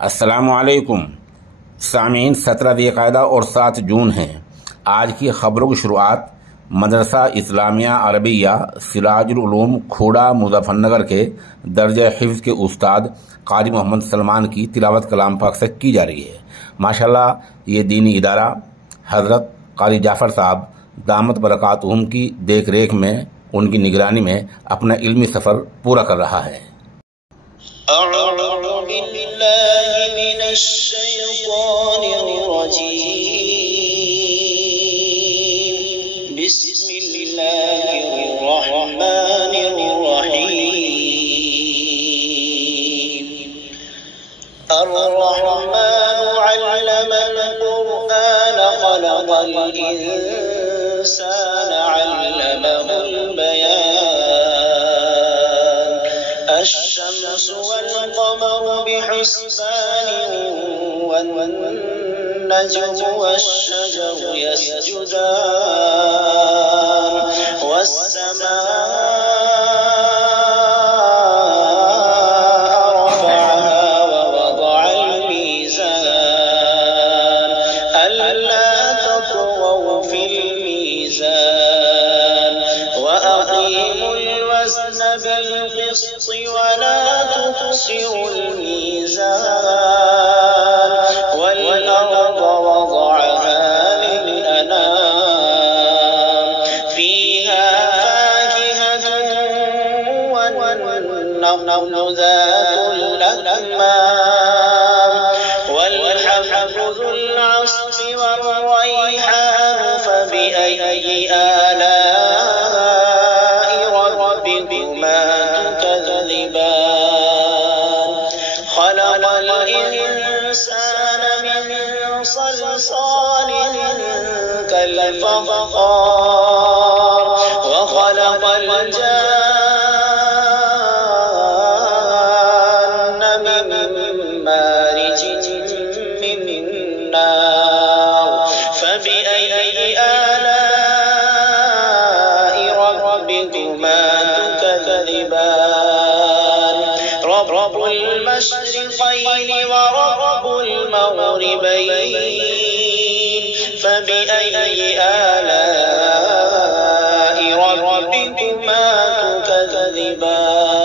अस्सलामुअलैकुम सामीन, 17 ज़िलक़ादा और 7 जून है। आज की खबरों की शुरुआत मदरसा इस्लामिया अरबिया सिराजुल उलूम खोड़ा मुज़फ़्फ़रनगर के दर्जा हिफ्ज़ के उस्ताद क़ारी मोहम्मद सलमान की तिलावत कलाम पाक से की जा रही है। माशाअल्लाह, ये दीनी इदारा हज़रत क़ारी जाफ़र साहब दामत बरकातुहुम की देख रेख में, उनकी निगरानी में अपना इल्मी सफ़र पूरा कर रहा है। الشمس والقمر بحسبان والنجم والشجر يسجدان والسماء رفعها ووضع الميزان ألا تطغوا في الميزان وأقيموا الوزن بالقسط ولا تخسروا الميزان والأرض وضعها للأنام فيها فاكهة والنخل ذات الأكمام والحب ذو العصف والريحان فبأي آلاء ربكما تكذبان خلق الإنسان من صلصال كالفخار وخلق الجان من مارج من نار فبأي آلاء ربكما تكذبان رب المشرقين ورب المغربين فبأي آلاء ربكما تكذبان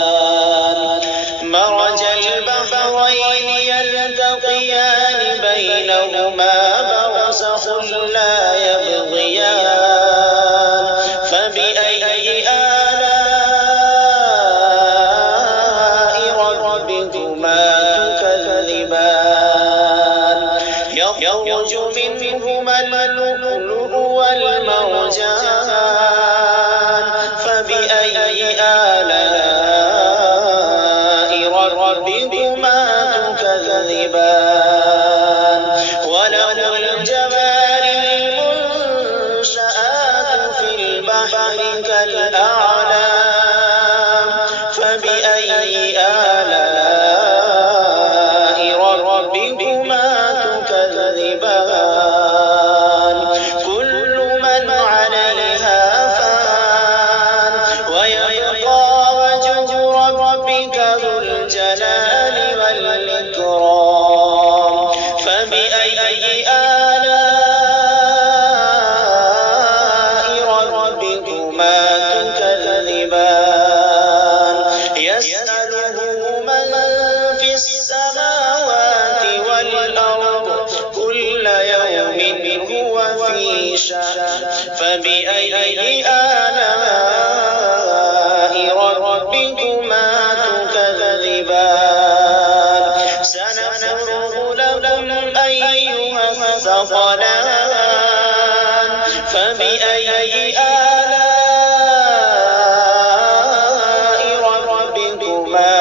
مرج البحرين يلتقيان بينهما برزخ لا يبغيان فبأي آلاء ربكما تكذبان يخرج منهما اللؤلؤ والمرجان فبأي آلاء ربكما تكذبان وله الجوار المنشآت في البحر كالأعلام فبأي آلاء ربكما تكذبان كل من عليها فان ويبقى وجه ربك ذو الجلال والإكرام فبأي آلاء ربكما تكذبان يسأله من في السماوات والأرض كل يوم هو في شأن فبأي آلاء ربكما تكذبان سنفرغ لكم أيها الثقلان فبأي آلاء ربكما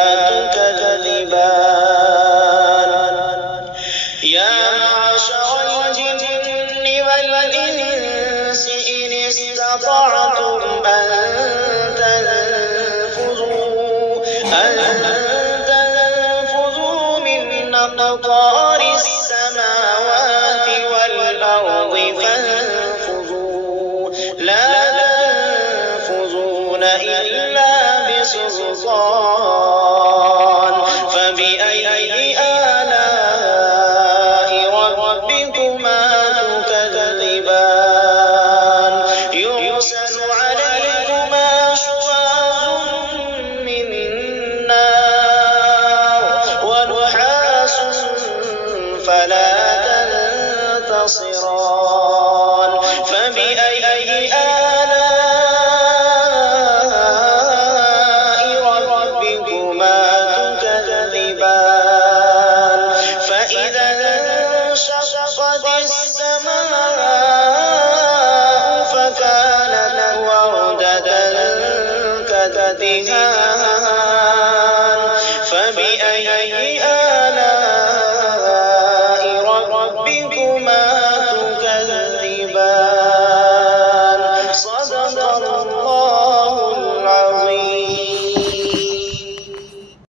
تكذبان يا معشر الجن والإنس إن استطعتم أن تنفذوا من أقطار السماوات والأرض فانفذوا لا تنفذون إلا بسلطان فبأي آلاء تنتصران فبأي آلاء ربكما تكذبان فإذا انشقت السماء فكانت وردة كالدهان فبأي